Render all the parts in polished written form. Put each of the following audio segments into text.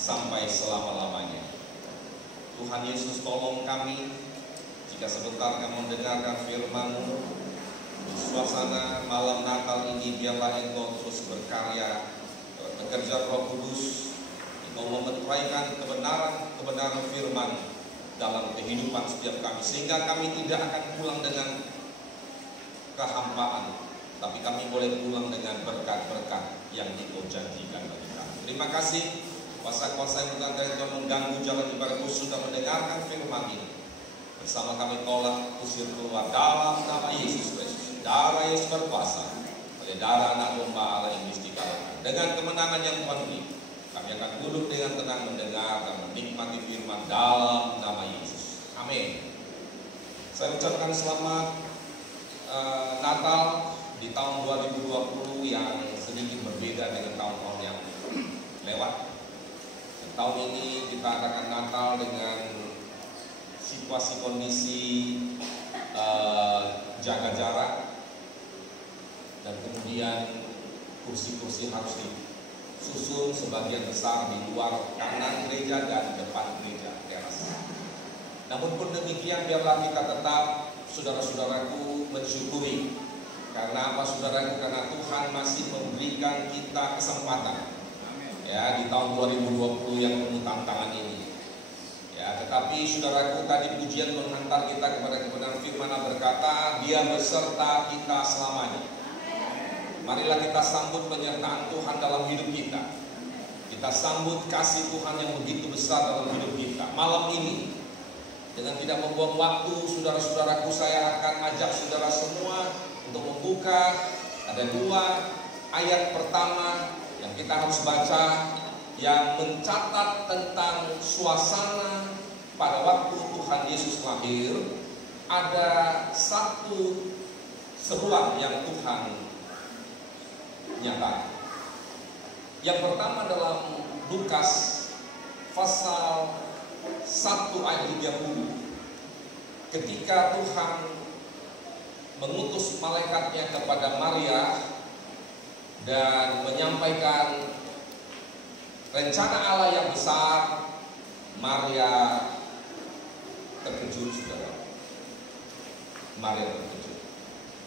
sampai selama-lamanya. Tuhan Yesus, tolong kami jika sebentar kami mendengarkan firman-Mu. Di suasana malam Natal ini biarlah Engkau terus berkarya, bekerja Roh Kudus, Engkau memetraikan kebenaran firman dalam kehidupan setiap kami, sehingga kami tidak akan pulang dengan kehampaan, tapi kami boleh pulang dengan berkat-berkat yang Engkau janjikan bagi kami. Terima kasih kuasa-kuasa yang bukan dari Tuhan mengganggu jalan ibadah khusus sudah mendengarkan firman ini. Bersama kami tolak, usir keluar dalam nama Yesus Kristus. Darah Yesus berkuasa, oleh darah anak domba Allah yang diistiqamahkan. Dengan kemenangan yang Tuhan beri, kami akan duduk dengan tenang mendengar dan menikmati firman dalam nama Yesus. Amin. Saya ucapkan selamat Natal di tahun 2020 yang sedikit berbeda dengan tahun-tahun yang lewat. Tahun ini kita akan Natal dengan situasi kondisi jaga jarak, dan kemudian kursi-kursi harus disusun sebagian besar di luar kanan gereja dan depan gereja teras. Namun pun demikian, biarlah kita tetap, saudara-saudaraku, mensyukuri. Karena apa, saudaraku? Karena Tuhan masih memberikan kita kesempatan, ya, di tahun 2020 yang penuh tantangan ini. Ya, tetapi saudaraku, tadi pujian mengantar kita kepada kebenaran firman berkata, Dia beserta kita selamanya. Marilah kita sambut penyertaan Tuhan dalam hidup kita. Kita sambut kasih Tuhan yang begitu besar dalam hidup kita. Malam ini, dengan tidak membuang waktu, saudara-saudaraku, saya akan ajak saudara semua untuk membuka. Ada dua ayat pertama yang kita harus baca, yang mencatat tentang suasana pada waktu Tuhan Yesus lahir. Ada satu seruan yang Tuhan nyatakan. Yang pertama dalam Lukas pasal 1 ayat 30, ketika Tuhan mengutus malaikatnya kepada Maria dan menyampaikan rencana Allah yang besar, Maria terkejut, saudara. Maria terkejut.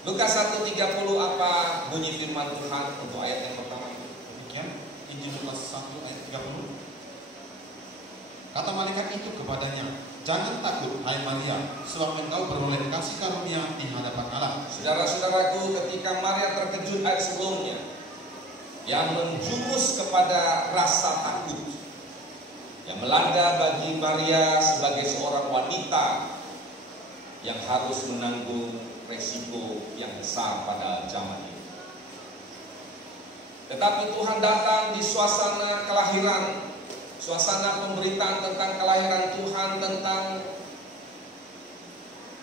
Lukas 1:30, apa bunyi firman Tuhan untuk ayat yang pertama itu? Demikian, Injil Lukas 1 ayat 30. Kata malaikat itu kepadanya, jangan takut, hai Maria, sebab engkau beroleh kasih karunia di hadapan Allah. Saudara-saudaraku, ketika Maria terkejut ayat sebelumnya, yang menjumus kepada rasa takut yang melanda bagi Maria sebagai seorang wanita yang harus menanggung resiko yang besar pada zaman ini. Tetapi Tuhan datang di suasana kelahiran, suasana pemberitaan tentang kelahiran Tuhan, tentang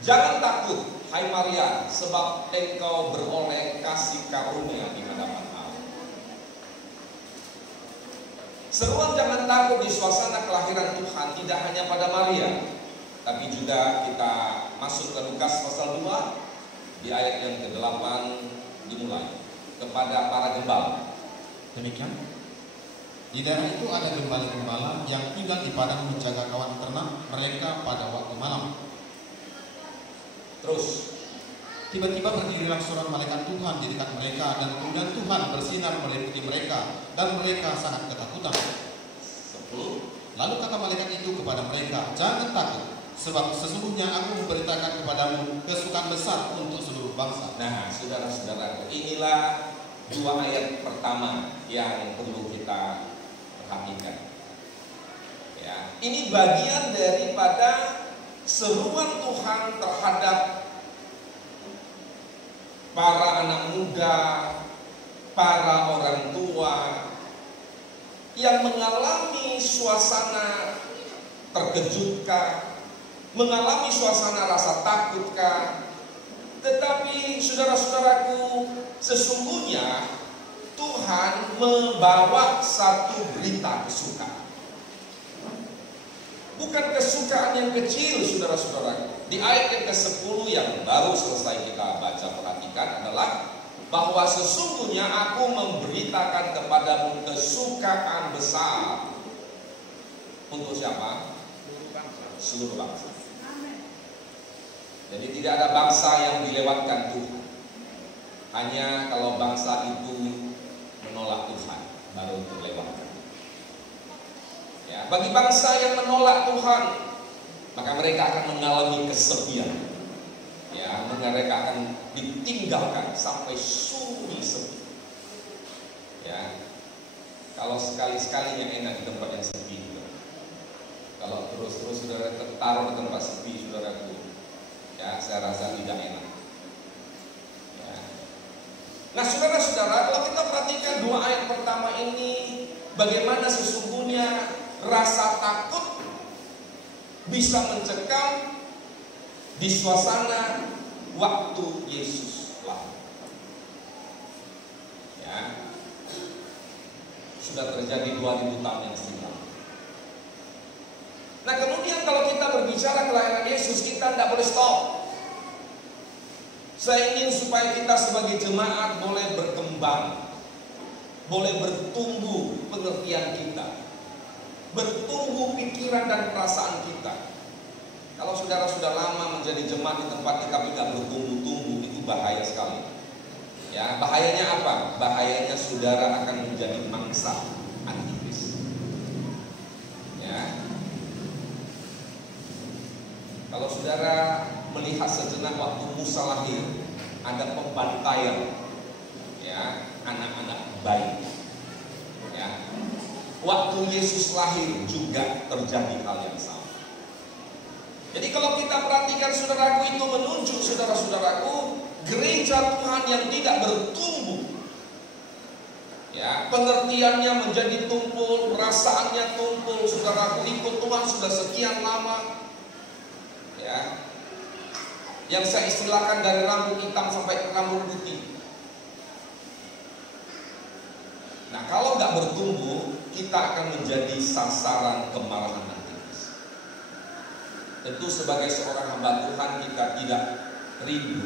jangan takut, hai Maria, sebab engkau beroleh kasih karunia di hadapan Allah. Seruan jangan takut di suasana kelahiran Tuhan tidak hanya pada Maria, tapi juga kita masuk ke Lukas pasal 2 di ayat yang ke-8 dimulai, kepada para gembala. Demikian, di daerah itu ada gembala-gembala yang tinggal di padang menjaga kawan ternak mereka pada waktu malam. Terus tiba-tiba berdirilah seorang malaikat Tuhan di dekat mereka, dan kemudian Tuhan bersinar meliputi mereka, dan mereka sangat ketakutan. 10. Lalu kata malaikat itu kepada mereka, jangan takut, sebab sesungguhnya aku memberitakan kepadamu kesukaan besar untuk seluruh bangsa. Nah, saudara-saudara, inilah dua ayat pertama yang perlu kita perhatikan. Ya, ini bagian daripada seruan Tuhan terhadap para anak muda, para orang tua yang mengalami suasana terkejutkah, mengalami suasana rasa takutkah. Tetapi saudara-saudaraku, sesungguhnya Tuhan membawa satu berita kesukaan. Bukan kesukaan yang kecil, saudara-saudaraku. Di ayat yang ke-10 yang baru selesai kita baca, perhatikan, adalah bahwa sesungguhnya aku memberitakan kepadamu kesukaan besar Untuk siapa? Seluruh bangsa. Jadi tidak ada bangsa yang dilewatkan Tuhan. Hanya kalau bangsa itu menolak Tuhan baru terlewatkan. Ya, bagi bangsa yang menolak Tuhan, maka mereka akan mengalami kesepian. Ya, mereka akan ditinggalkan sampai suri sepi. Ya, kalau sekali-sekalinya enak di tempat yang sepi. Kalau terus-terus saudara taruh di tempat sepi, saudaraku, ya saya rasa tidak enak. Ya. Nah, saudara-saudara, kalau kita perhatikan dua ayat pertama ini, bagaimana sesungguhnya rasa takut bisa mencekam di suasana waktu Yesus lahir. Ya, sudah terjadi 2000 tahun yang silam. Nah, kemudian kalau kita berbicara kelahiran Yesus, kita tidak boleh stop. Saya ingin supaya kita sebagai jemaat boleh berkembang, boleh bertumbuh pengertian kita, bertumbuh pikiran dan perasaan kita. Kalau saudara sudah lama menjadi jemaat di tempat tapi tidak bertumbuh-tumbuh, itu bahaya sekali. Ya, bahayanya apa? Bahayanya saudara akan menjadi mangsa antikris. Ya. Kalau saudara melihat sejenak waktu Musa lahir, ada pembantaian, ya, anak-anak bayi. Ya. Waktu Yesus lahir juga terjadi hal yang sama. Jadi kalau kita perhatikan, saudaraku, itu menunjuk, saudara-saudaraku, gereja Tuhan yang tidak bertumbuh. Ya, pengertiannya menjadi tumpul, perasaannya tumpul. Saudaraku, ikut Tuhan sudah sekian lama. Ya, yang saya istilahkan dari rambut hitam sampai rambut putih. Nah, kalau nggak bertumbuh, kita akan menjadi sasaran kemarahan antikris. Tentu sebagai seorang hamba Tuhan kita tidak rindu,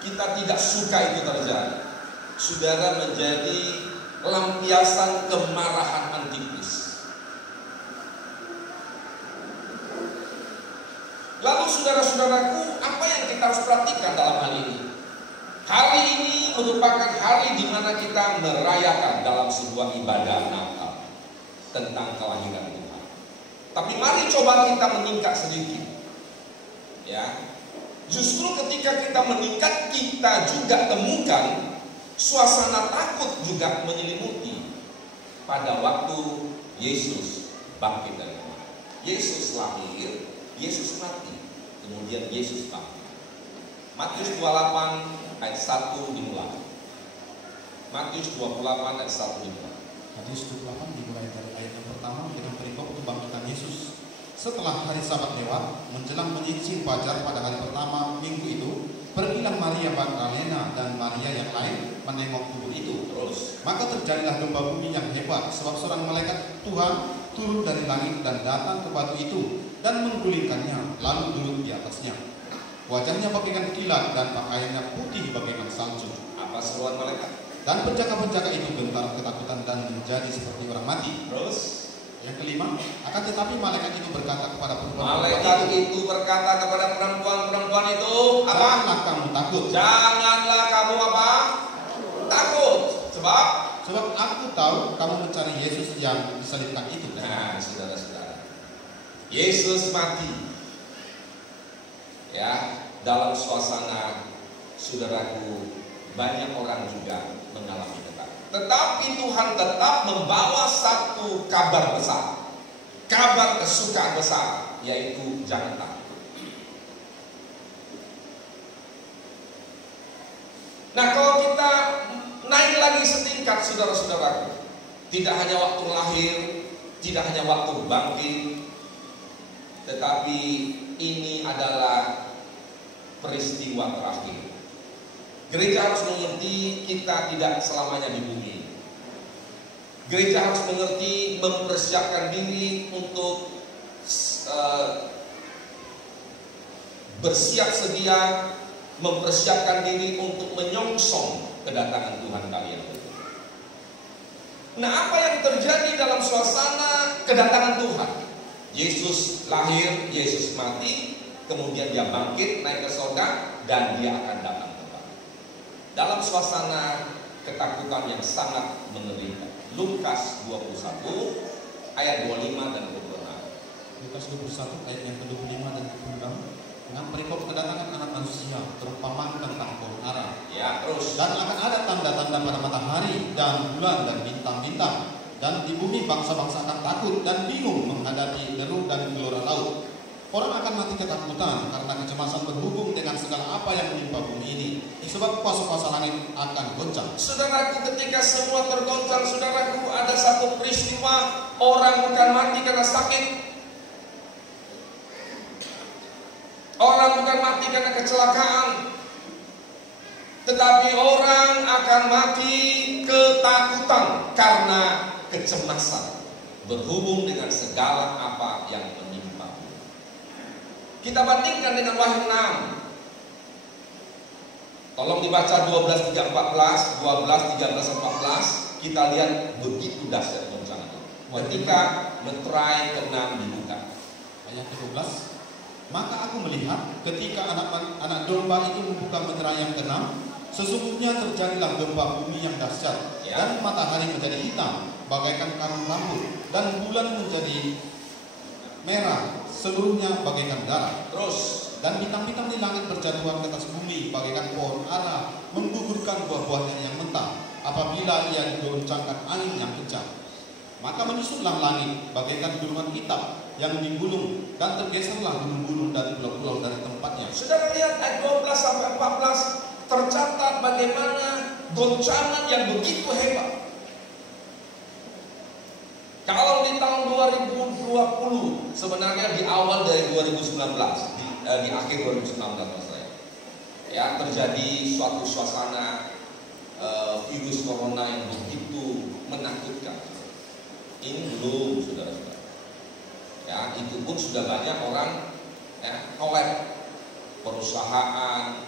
kita tidak suka itu terjadi. Saudara menjadi lampiasan kemarahan antikris. Lalu saudara-saudaraku, apa yang kita harus perhatikan dalam hal ini? Hari ini merupakan hari di mana kita merayakan dalam sebuah ibadah Natal tentang kelahiran Tuhan. Tapi mari coba kita meningkat sedikit. Ya. Justru ketika kita meningkat, kita juga temukan suasana takut juga menyelimuti pada waktu Yesus bangkit dari mati. Yesus lahir, Yesus mati, kemudian Yesus bangkit. Matius 28 ayat 1 dimulai. Matius 28 ayat 1 dimulai. Matius 28 dimulai dari ayat yang pertama dengan perikop kebangkitan Yesus. Setelah hari Sabat lewat, menjelang menyingsing fajar pada hari pertama minggu itu, pergilah Maria Magdalena dan Maria yang lain menengok kubur itu. Terus, maka terjadilah gempa bumi yang hebat, sebab seorang malaikat Tuhan turun dari langit dan datang ke batu itu dan menggulingkannya, lalu duduk di atasnya. Wajahnya bagaikan kilat dan pakaiannya putih bagaikan salju. Apa seruan malaikat? Dan penjaga-penjaga itu gentar ketakutan dan menjadi seperti orang mati. Terus, yang kelima, akan tetapi malaikat itu berkata kepada perempuan, malaikat itu berkata kepada perempuan itu, apa? Janganlah kamu takut. Janganlah kamu apa? Takut. Sebab aku tahu kamu mencari Yesus yang disalibkan itu. Nah, saudara-saudara, Yesus mati. Ya, dalam suasana, saudaraku, banyak orang juga mengalami ketakutan. Tetapi Tuhan tetap membawa satu kabar besar, kabar kesukaan besar, yaitu jangan takut. Nah, kalau kita naik lagi setingkat, saudara-saudaraku, tidak hanya waktu lahir, tidak hanya waktu bangkit, tetapi ini adalah peristiwa terakhir. Gereja harus mengerti kita tidak selamanya di bumi. Gereja harus mengerti, mempersiapkan diri untuk bersiap sedia, mempersiapkan diri untuk menyongsong kedatangan Tuhan kalian. Nah, apa yang terjadi dalam suasana kedatangan Tuhan. Yesus lahir, Yesus mati, kemudian dia bangkit naik ke sorga, dan dia akan datang kembali. Dalam suasana ketakutan yang sangat mengerikan. Lukas 21 ayat 25 dan 26. Lukas 21 ayat yang ke-25 dan ke-26. Dengan perikop kedatangan anak manusia terumpamaan tentang pohon ara. Ya, terus. Dan akan ada tanda-tanda pada matahari dan bulan dan bintang-bintang. Dan di bumi bangsa-bangsa akan takut dan bingung menghadapi deru dan gelora laut. Orang akan mati ketakutan karena kecemasan berhubung dengan segala apa yang menimpa bumi ini. Sebab kuasa-kuasa langit akan goncang. Saudaraku, ketika semua tergoncang, saudaraku, ada satu peristiwa. Orang bukan mati karena sakit. Orang bukan mati karena kecelakaan. Tetapi orang akan mati ketakutan karena kecemasan berhubung dengan segala apa yang menimpa. Kita bandingkan dengan Wahyu 6. Tolong dibaca 12:13, 14, kita lihat begitu dahsyat goncangan ketika meterai ke-6 dibuka. Ayat ke-12. Maka aku melihat ketika anak domba itu membuka meterai yang ke-6, sesungguhnya terjadilah gempa bumi yang dahsyat, dan matahari menjadi hitam bagaikan karung rambut, dan bulan menjadi merah seluruhnya bagaikan darah. Terus, dan bintang-bintang di langit berjatuhan ke atas bumi bagaikan pohon ara menggugurkan buah-buahnya yang mentah apabila ia digoncangkan angin yang kencang. Maka menyusutlah langit bagaikan gulungan hitam yang digulung, dan tergeserlah gunung-gunung dan pulau-pulau dari tempatnya. Saudara lihat ayat 12 sampai 14 tercatat bagaimana goncangan yang begitu hebat. Kalau di tahun 2020, sebenarnya di awal dari 2019, di akhir 2019 maksud saya, ya, terjadi suatu suasana virus corona yang begitu menakutkan. Ini belum, saudara-saudara. Ya, itu pun sudah banyak orang collab, perusahaan,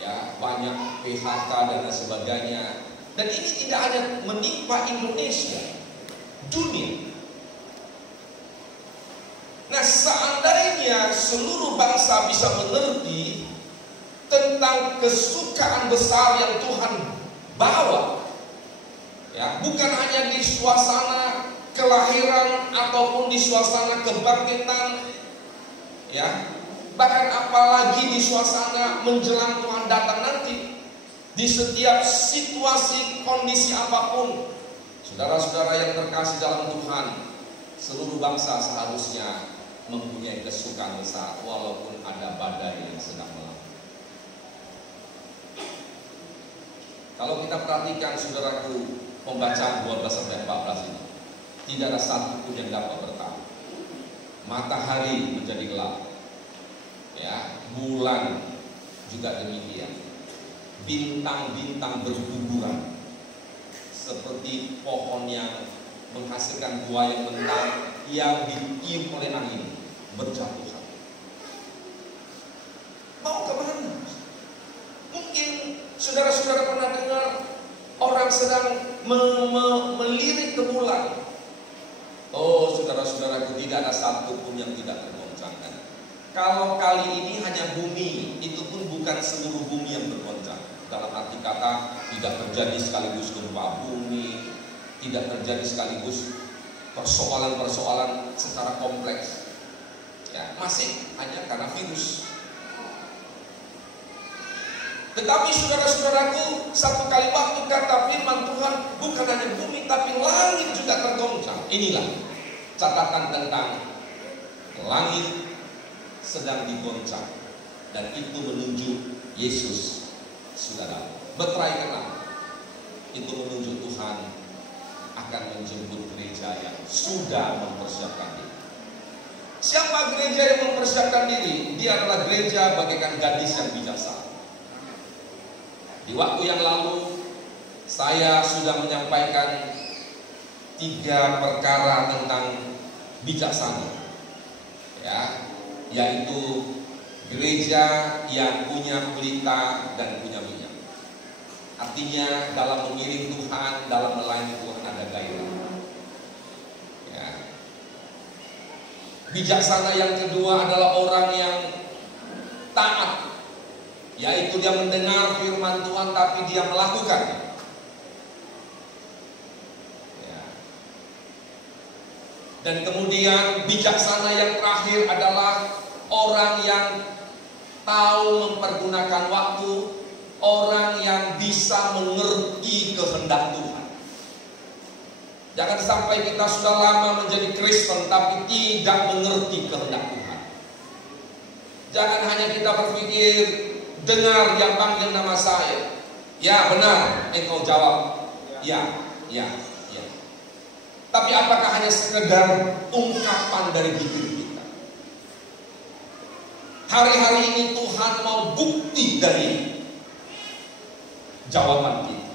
ya, banyak PHK dan lain sebagainya. Dan ini tidak hanya menimpa Indonesia, dunia. Nah, seandainya seluruh bangsa bisa mengerti tentang kesukaan besar yang Tuhan bawa, ya, bukan hanya di suasana kelahiran ataupun di suasana kebangkitan, ya, bahkan apalagi di suasana menjelang Tuhan datang nanti, di setiap situasi kondisi apapun, saudara-saudara yang terkasih dalam Tuhan, seluruh bangsa seharusnya mempunyai kesukaan besar walaupun ada badai yang sedang melanda. Kalau kita perhatikan, saudaraku, pembacaan 12-14 ini, tidak ada satu pun yang dapat bertahan. Matahari menjadi gelap, ya, bulan juga demikian. Bintang-bintang berguguran seperti pohon yang menghasilkan buah yang mentah yang ditiup oleh angin berjatuhan. Mau kemana? Mungkin saudara-saudara pernah dengar orang sedang melirik ke bulan. Oh, saudara-saudaraku, tidak ada satu pun yang tidak tergoncangkan. Kalau kali ini hanya bumi, itu pun bukan seluruh bumi yang bergoncang. Dalam arti kata, tidak terjadi sekaligus gempa bumi, tidak terjadi sekaligus persoalan-persoalan secara kompleks. Ya, masih hanya karena virus. Tetapi saudara-saudaraku, satu kali waktu kata firman Tuhan, bukan hanya bumi tapi langit juga tergoncang. Inilah catatan tentang langit sedang digoncang, dan itu menunjuk Yesus sudah datang. Meterai ke-6 itu menunjuk Tuhan akan menjemput gereja yang sudah mempersiapkan diri. Siapa gereja yang mempersiapkan diri? Dia adalah gereja bagaikan gadis yang bijaksana. Di waktu yang lalu saya sudah menyampaikan 3 perkara tentang bijaksana, ya, yaitu gereja yang punya pelita dan punya minyak. Artinya dalam mengiring Tuhan, dalam melayani Tuhan ada gairah. Ya. Bijaksana yang kedua adalah orang yang taat, yaitu dia mendengar firman Tuhan tapi dia melakukan. Ya. Dan kemudian bijaksana yang terakhir adalah orang yang tahu mempergunakan waktu, orang yang bisa mengerti kehendak Tuhan. Jangan sampai kita sudah lama menjadi Kristen tapi tidak mengerti kehendak Tuhan. Jangan hanya kita berpikir, dengar yang panggil nama saya. Ya benar, engkau jawab. Ya. Tapi apakah hanya sekedar ungkapan dari bibir kita? Hari-hari ini Tuhan mau bukti dari jawaban kita.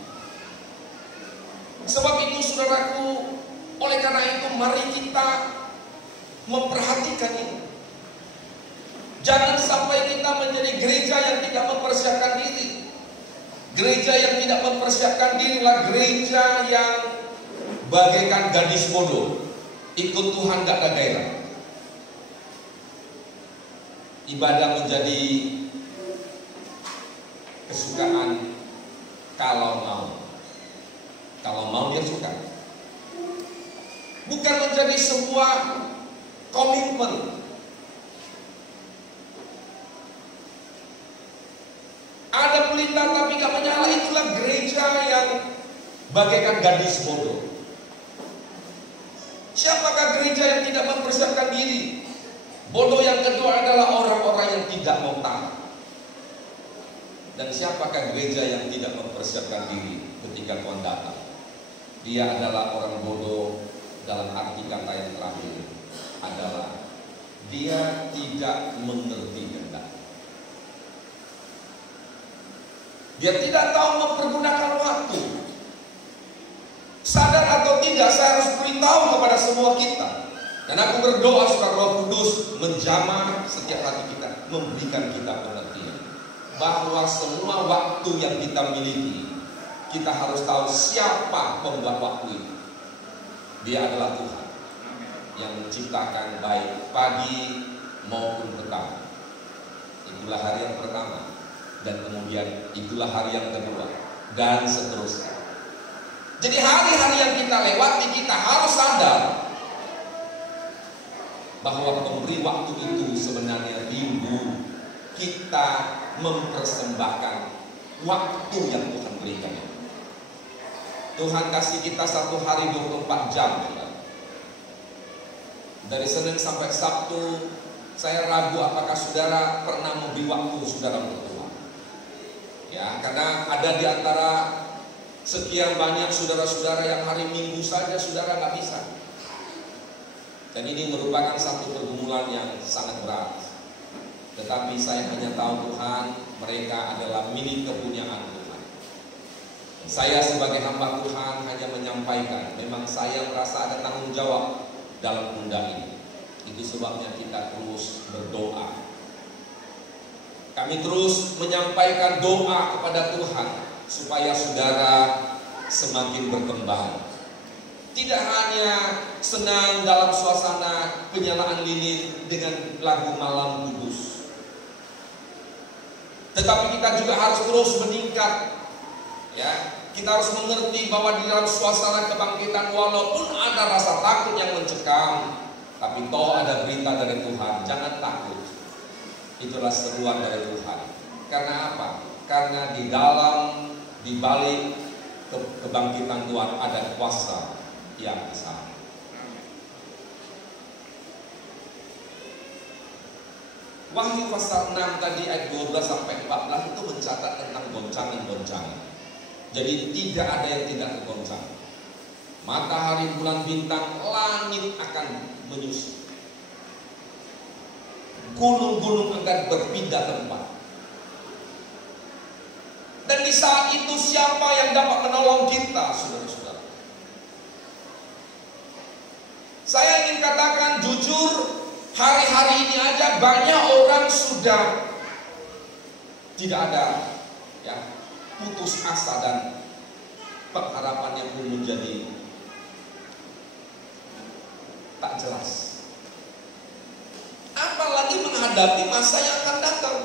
Sebab itu saudaraku, oleh karena itu mari kita memperhatikan ini. Jangan sampai kita menjadi gereja yang tidak mempersiapkan diri. Gereja yang tidak mempersiapkan diri adalah gereja yang bagaikan gadis bodoh, ikut Tuhan gak ada gairah. Ibadah menjadi kesukaan kalau mau. Kalau mau dia suka. Bukan menjadi sebuah komitmen. Ada pelita tapi gak menyala, itulah gereja yang bagaikan gadis bodoh. Siapakah gereja yang tidak mempersiapkan diri? Bodoh yang kedua adalah orang-orang yang tidak mau taat. Dan siapakah gereja yang tidak mempersiapkan diri ketika Tuhan datang? Dia adalah orang bodoh dalam arti kata yang terakhir adalah dia tidak mengerti kehendak. Dia tidak tahu mempergunakan waktu. Sadar atau tidak, saya harus beritahu kepada semua kita. Dan aku berdoa supaya Roh Kudus menjamah setiap hati kita, memberikan kita pengertian bahwa semua waktu yang kita miliki, kita harus tahu siapa pembuat waktu itu. Dia adalah Tuhan yang menciptakan baik pagi maupun petang. Itulah hari yang pertama, dan kemudian itulah hari yang kedua, dan seterusnya. Jadi hari-hari yang kita lewati, kita harus sadar bahwa pemberi waktu itu sebenarnya rindu kita mempersembahkan waktu yang Tuhan berikan. Tuhan kasih kita satu hari 24 jam. Dari Senin sampai Sabtu, saya ragu apakah saudara pernah memberi waktu saudara untuk Tuhan. Ya, karena ada di antara sekian banyak saudara-saudara yang hari Minggu saja saudara nggak bisa. Dan ini merupakan satu pergumulan yang sangat berat. Tetapi saya hanya tahu Tuhan, mereka adalah milik kepunyaan Tuhan. Saya sebagai hamba Tuhan hanya menyampaikan, memang saya merasa ada tanggung jawab dalam undang ini. Itu sebabnya kita terus berdoa. Kami terus menyampaikan doa kepada Tuhan supaya saudara semakin berkembang. Tidak hanya senang dalam suasana penyalaan lilin dengan lagu Malam Kudus, tetapi kita juga harus terus meningkat. Ya, kita harus mengerti bahwa di dalam suasana kebangkitan, walaupun ada rasa takut yang mencekam, tapi toh ada berita dari Tuhan. Jangan takut. Itulah seruan dari Tuhan. Karena apa? Karena di balik kebangkitan Tuhan ada kuasa yang besar. Wahyu pasal 6 tadi ayat 12 sampai 14 itu mencatat tentang goncangan-goncangan. Jadi tidak ada yang tidak tergoncang. Matahari, bulan, bintang, langit akan menyusut. Gunung-gunung akan berpindah tempat. Dan di saat itu siapa yang dapat menolong kita, saudara-saudara? Saya ingin katakan jujur, hari-hari ini aja banyak orang sudah tidak ada, ya, putus asa dan pengharapannya pun menjadi tak jelas. menghadapi masa yang akan datang.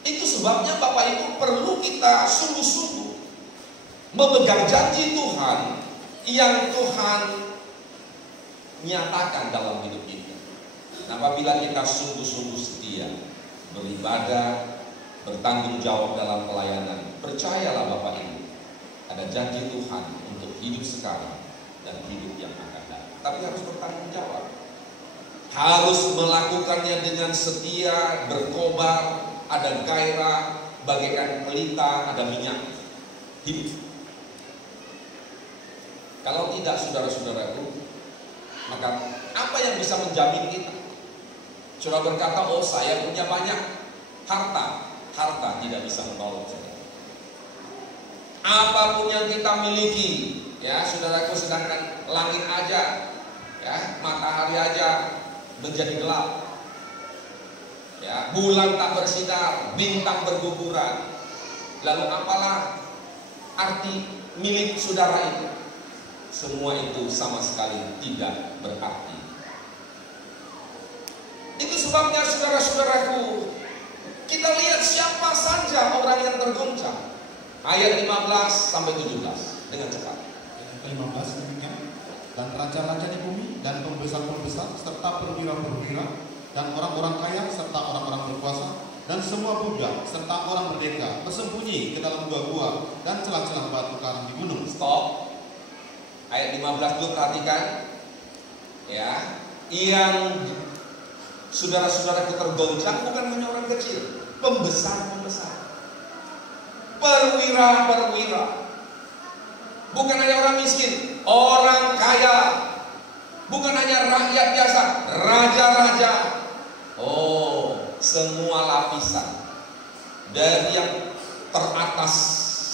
Itu sebabnya Bapak Ibu perlu kita sungguh-sungguh memegang janji Tuhan yang Tuhan nyatakan dalam hidup kita. Nah, apabila kita sungguh-sungguh setia beribadah, bertanggung jawab dalam pelayanan, percayalah Bapak Ibu, ada janji Tuhan untuk hidup sekarang dan hidup yang akan datang. Tapi harus bertanggung jawab, harus melakukannya dengan setia, berkobar, ada gairah, bagaikan pelita, ada minyak hidup. Kalau tidak, saudara-saudaraku, maka apa yang bisa menjamin kita? Saudara berkata, oh saya punya banyak harta. Harta tidak bisa menolong saudara. Apapun yang kita miliki, ya saudaraku, sedangkan langit aja, ya matahari aja menjadi gelap, ya bulan tak bersinar, bintang berguguran. Lalu apalah arti milik saudara itu? Semua itu sama sekali tidak berarti. Itu sebabnya saudara-saudaraku, kita lihat siapa saja orang yang tergoncang. Ayat 15 sampai 17 dengan cepat. Ayat 15 demikian. Dan raja-raja di bumi dan pembesar-pembesar serta perwira-perwira dan orang-orang kaya serta orang-orang berkuasa dan semua budak serta orang merdeka bersembunyi ke dalam gua-gua dan celah-celah batu karang di gunung. Stop. Ayat 15 dulu perhatikan. Ya, yang saudara-saudara tergoncang bukan hanya orang kecil, pembesar-pembesar, perwira-perwira, bukan hanya orang miskin, orang kaya, bukan hanya rakyat biasa, raja-raja. Oh, semua lapisan, dari yang teratas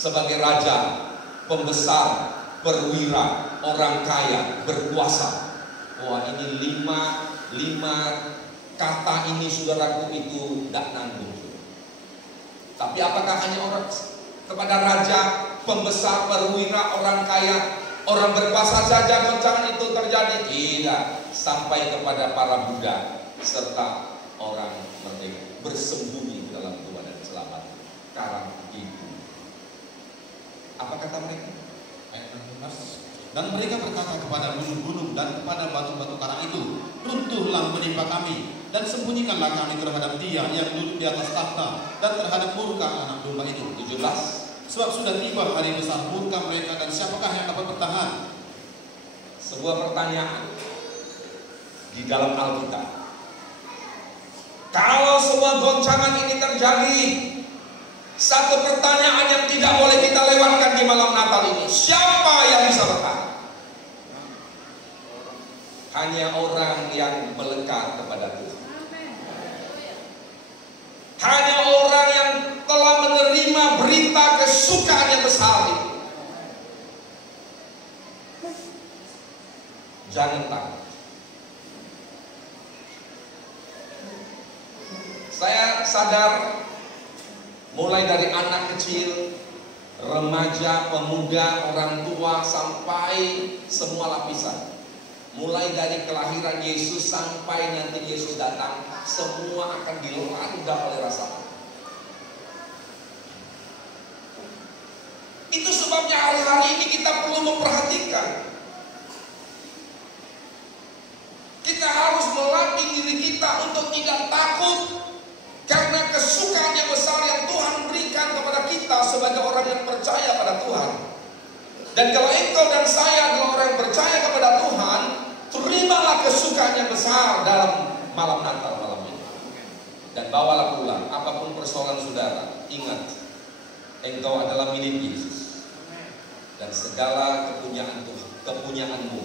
sebagai raja, pembesar, perwira, orang kaya, berkuasa. Wah, ini lima kata ini saudaraku itu tidak nanggung. Tapi apakah hanya orang kepada raja, pembesar, perwira, orang kaya, orang berkuasa saja goncangan itu terjadi? Tidak, sampai kepada para budak serta orang merdeka bersembunyi dalam gua dan selamat karang itu. Apa kata mereka? Ayat 16. Dan mereka berkata kepada gunung-gunung dan kepada batu-batu karang itu, runtuhlah menimpa kami, dan sembunyikanlah kami terhadap Dia yang duduk di atas takhta dan terhadap murka anak domba itu. 17. Sebab sudah tiba hari besar murka mereka, dan siapakah yang dapat bertahan? Sebuah pertanyaan di dalam Alkitab. Kalau semua goncangan ini terjadi, satu pertanyaan yang tidak boleh kita lewatkan di malam Natal ini, siapa yang bisa bertahan? Hanya orang yang melekat kepada Tuhan. Hanya orang yang telah menerima berita kesukaan yang besar itu. Jangan takut. Saya sadar mulai dari anak kecil, remaja, pemuda, orang tua, sampai semua lapisan. Mulai dari kelahiran Yesus sampai nanti Yesus datang, semua akan dilanda oleh rasa takut. Itu sebabnya hari-hari ini kita perlu memperhatikan. Kita harus melatih diri kita untuk tidak takut, karena kesukaan yang besar yang Tuhan berikan kepada kita sebagai orang yang percaya pada Tuhan. Dan kalau engkau dan saya adalah orang yang percaya kepada Tuhan, terimalah kesukaan yang besar dalam malam Natal malam ini. Dan bawalah pulang apapun persoalan saudara. Ingat, engkau adalah milik Yesus. Dan segala kepunyaanmu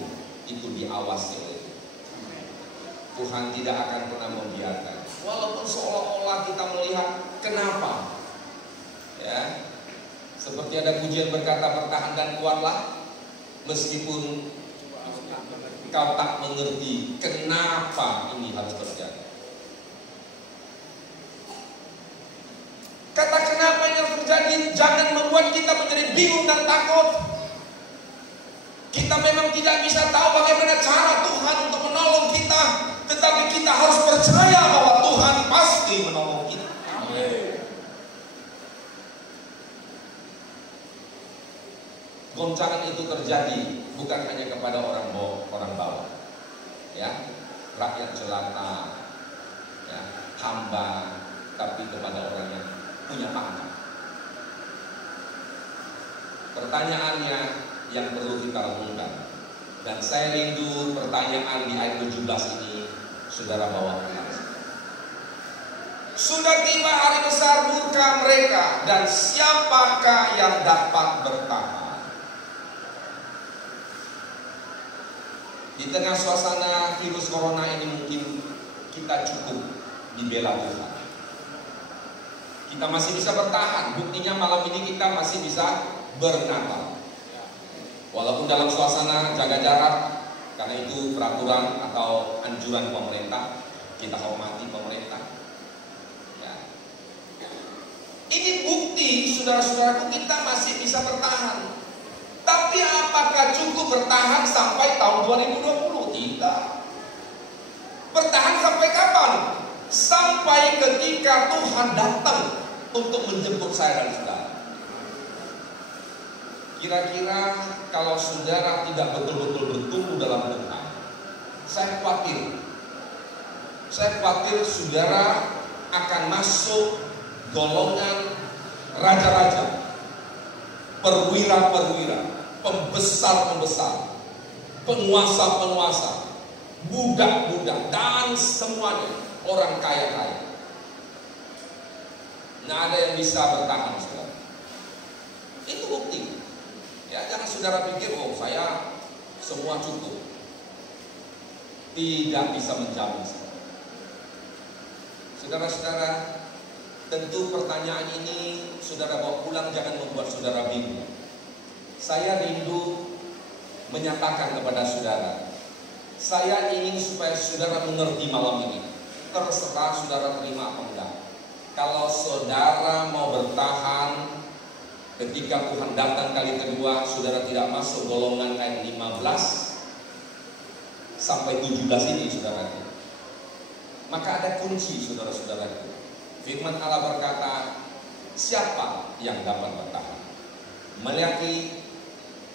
itu diawasi oleh Tuhan. Tuhan tidak akan pernah membiarkan. Walaupun seolah-olah kita melihat kenapa, ya, seperti ada pujian berkata, bertahan dan kuatlah, meskipun kau tak mengerti kenapa ini harus terjadi. Kata kenapa ini harus terjadi jangan membuat kita menjadi bingung dan takut. Kita memang tidak bisa tahu bagaimana cara Tuhan untuk menolong kita, tetapi kita harus percaya percaya bahwa Tuhan pasti menolong kita. Goncangan itu terjadi bukan hanya kepada orang bawah, ya, rakyat jelata, ya, hamba, tapi kepada orang yang punya pangkat. Pertanyaannya yang perlu kita renungkan, dan saya rindu pertanyaan di ayat 17 ini saudara bawa pulang. Sudah tiba hari besar murka mereka, dan siapakah yang dapat bertahan? Di tengah suasana virus corona ini mungkin kita cukup dibela Tuhan. Kita masih bisa bertahan. Buktinya malam ini kita masih bisa bernatal. Walaupun dalam suasana jaga jarak, karena itu peraturan atau anjuran pemerintah, kita hormati pemerintah. Ya. Ini bukti, saudara-saudaraku, kita masih bisa bertahan. Tapi apakah cukup bertahan sampai tahun 2020? Tidak. Bertahan sampai kapan? Sampai ketika Tuhan datang untuk menjemput saya dan saudara. Kira-kira kalau saudara tidak betul-betul bertumbuh dalam Tuhan, saya khawatir saudara akan masuk golongan raja-raja, perwira-perwira, pembesar-pembesar, penguasa-penguasa, budak-budak, dan semuanya orang kaya-kaya. Nggak ada yang bisa bertahan, saudara. Itu bukti. Ya, jangan saudara pikir, oh saya semua cukup. Tidak bisa menjamin. Saudara-saudara, tentu pertanyaan ini saudara bawa pulang jangan membuat saudara bingung. Saya rindu menyatakan kepada saudara, saya ingin supaya saudara mengerti malam ini. Terserah saudara terima apa enggak. Kalau saudara mau bertahan ketika Tuhan datang kali kedua, saudara tidak masuk golongan ayat 15 sampai 17 ini, saudara. Maka ada kunci, saudara-saudara. Firman Allah berkata, siapa yang dapat bertahan? Meleakhi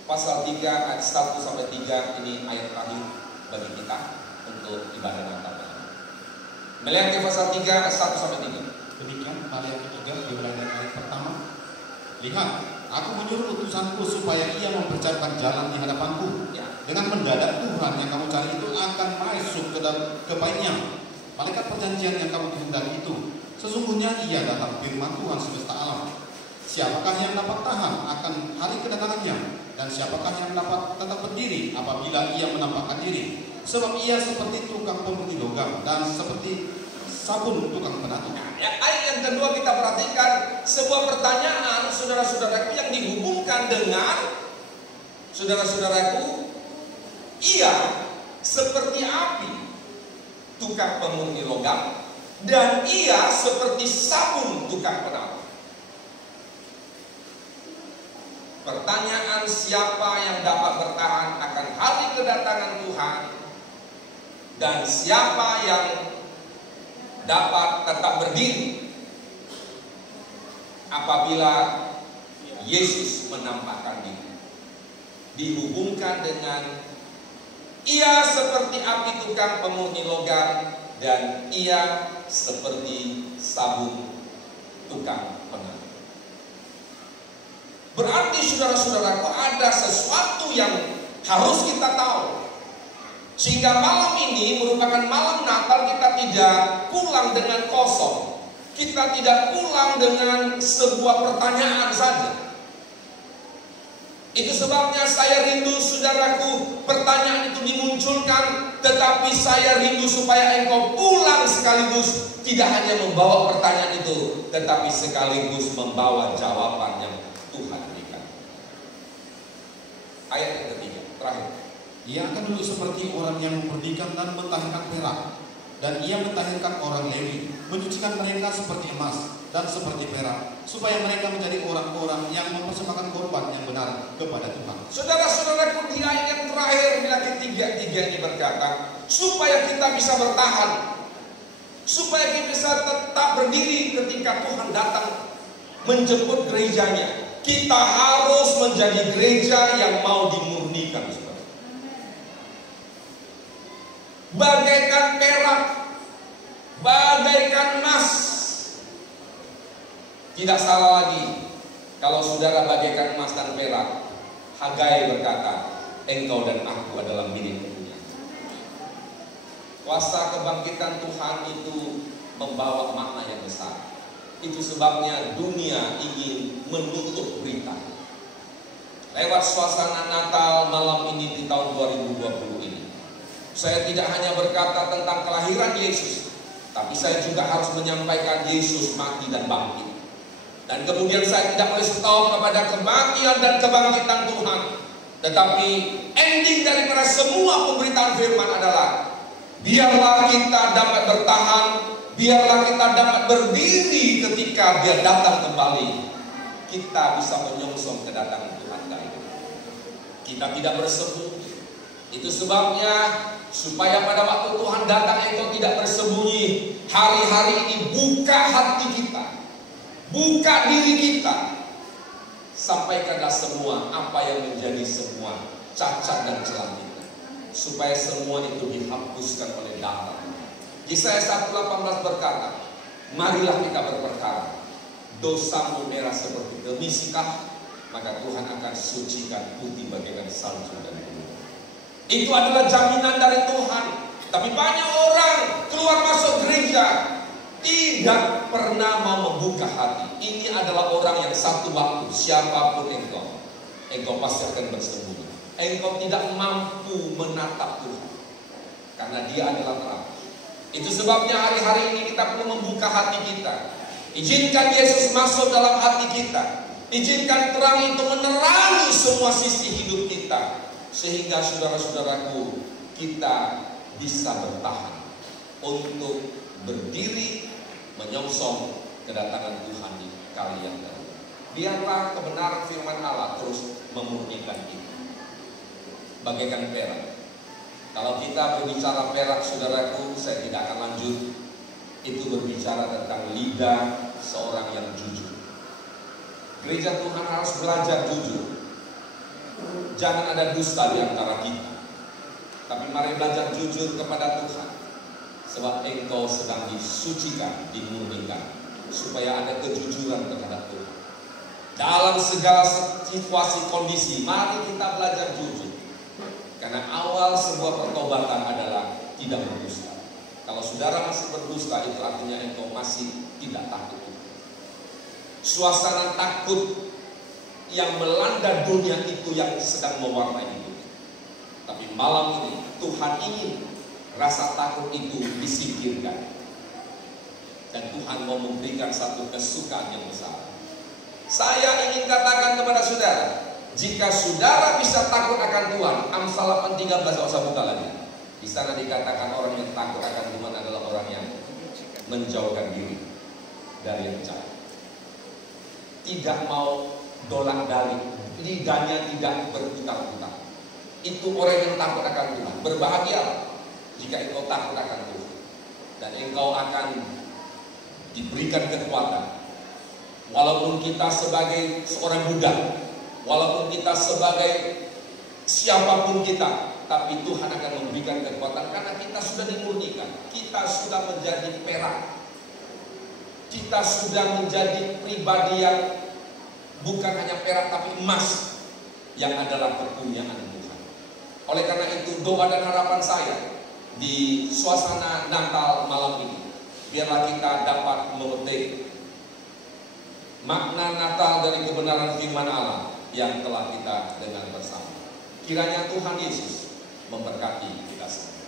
pasal 3 ayat 1 sampai 3 ini ayat terakhir bagi kita untuk ibadah Natal. Meleakhi pasal 3 ayat 1 sampai 3. Demikian Maleakhi 3 dimulai dari ayat pertama. Lihat, aku menyuruh utusanku supaya ia mempersiapkan jalan di hadapanku. Dengan mendadak Tuhan yang kamu cari itu akan masuk ke baitnya. Malaikat perjanjian yang kamu kehendaki itu, sesungguhnya ia datang firman Tuhan semesta alam. Siapakah yang dapat tahan akan hari kedatangannya? Dan siapakah yang dapat tetap berdiri apabila ia menampakkan diri? Sebab ia seperti tukang pemutih logam dan seperti sabun tukang penatu. Ya, ayat yang kedua kita perhatikan sebuah pertanyaan, saudara-saudaraku, yang dihubungkan dengan saudara-saudaraku, ia seperti api tukang pemutih logam dan ia seperti sabun tukang penatu. Pertanyaan siapa yang dapat bertahan akan hari kedatangan Tuhan, dan siapa yang dapat tetap berdiri apabila Yesus menampakkan diri. Dihubungkan dengan ia seperti api tukang pemutih logam dan ia seperti sabun tukang penatu. Berarti saudara-saudaraku, ada sesuatu yang harus kita tahu, sehingga malam ini merupakan malam Natal. Kita tidak pulang dengan kosong, kita tidak pulang dengan sebuah pertanyaan saja. Itu sebabnya saya rindu, saudaraku, pertanyaan itu dimunculkan, tetapi saya rindu supaya engkau pulang sekaligus tidak hanya membawa pertanyaan itu, tetapi sekaligus membawa jawaban yang Tuhan berikan. Ayat yang ketiga, terakhir. Ia akan duduk seperti orang yang memurnikan dan mentahirkan perak, dan ia mentahirkan orang Lewi, mencucikan mereka seperti emas dan seperti perak, supaya mereka menjadi orang-orang yang mempersembahkan korban yang benar kepada Tuhan. Saudara-saudaraku, di ayat yang terakhir bila ketiga ini berkata, supaya kita bisa bertahan. supaya kita bisa tetap berdiri ketika Tuhan datang menjemput gerejanya. Kita harus menjadi gereja yang mau dimurnikan, saudara. Bagaikan perak, bagaikan emas. Tidak salah lagi kalau saudara bagaikan emas dan perak. Hagai berkata, engkau dan aku adalah milik Tuhan. Kuasa kebangkitan Tuhan itu membawa makna yang besar. Itu sebabnya dunia ingin menutup berita. Lewat suasana Natal malam ini di tahun 2020 ini, saya tidak hanya berkata tentang kelahiran Yesus, tapi saya juga harus menyampaikan Yesus mati dan bangkit. Dan kemudian saya tidak boleh stop kepada kematian dan kebangkitan Tuhan. Tetapi ending daripada semua pemberitaan firman adalah, biarlah kita dapat bertahan, biarlah kita dapat berdiri ketika Dia datang kembali. Kita bisa menyongsong kedatangan Tuhan kali ini. Kita tidak bersembunyi. Itu sebabnya supaya pada waktu Tuhan datang engkau tidak bersembunyi. Hari-hari ini buka hati kita, buka diri kita. Sampaikanlah semua apa yang menjadi semua cacat dan celah kita, supaya semua itu dihapuskan oleh darah. Yesaya 1:18 berkata, marilah kita berperkara, dosamu merah seperti demisikah, maka Tuhan akan sucikan putih bagaikan salju dan gulung. Itu adalah jaminan dari Tuhan. Tapi banyak orang keluar masuk gereja tidak pernah mau membuka hati. Ini adalah orang yang satu waktu, siapapun engkau pasti akan bersembunyi. Engkau tidak mampu menatap Tuhan, karena Dia adalah terang. Itu sebabnya hari-hari ini kita perlu membuka hati kita. Izinkan Yesus masuk dalam hati kita. Izinkan terang itu menerangi semua sisi hidup kita, sehingga saudara-saudaraku, kita bisa bertahan untuk berdiri menyongsong kedatangan Tuhan di kali yang baru. Biarlah kebenaran firman Allah terus memurnikan kita. Bagaikan perak. Kalau kita berbicara perak, saudaraku, saya tidak akan lanjut. Itu berbicara tentang lidah seorang yang jujur. Gereja Tuhan harus belajar jujur. Jangan ada dusta di antara kita. Tapi mari belajar jujur kepada Tuhan. Sebab engkau sedang disucikan, dimurnikan, supaya ada kejujuran terhadap Tuhan. Dalam segala situasi kondisi, mari kita belajar jujur. Karena awal sebuah pertobatan adalah tidak berdusta. Kalau saudara masih berdusta, itu artinya engkau masih tidak takut Tuhan. Suasana takut yang melanda dunia itu yang sedang mewarnai hidup. Tapi malam ini Tuhan ingin rasa takut itu disingkirkan. Dan Tuhan mau memberikan satu kesukaan yang besar. Saya ingin katakan kepada saudara, jika saudara bisa takut akan Tuhan, Amsal 8:13, tidak usah buka lagi. Di sana dikatakan orang yang takut akan Tuhan adalah orang yang menjauhkan diri dari yang jahat. Tidak mau dolak-dalik, lidahnya tidak berputar-putar. Itu orang yang takut akan Tuhan. Berbahagia jika engkau takut akan Tuhan, dan engkau akan diberikan kekuatan. Walaupun kita sebagai seorang budak, walaupun kita sebagai siapapun kita, tapi Tuhan akan memberikan kekuatan karena kita sudah dimurnikan. Kita sudah menjadi perak. Kita sudah menjadi pribadi yang bukan hanya perak tapi emas, yang adalah kepunyaan Tuhan. Oleh karena itu, doa dan harapan saya di suasana Natal malam ini, biarlah kita dapat memetik makna Natal dari kebenaran firman Allah yang telah kita dengar bersama. Kiranya Tuhan Yesus memberkati kita semua.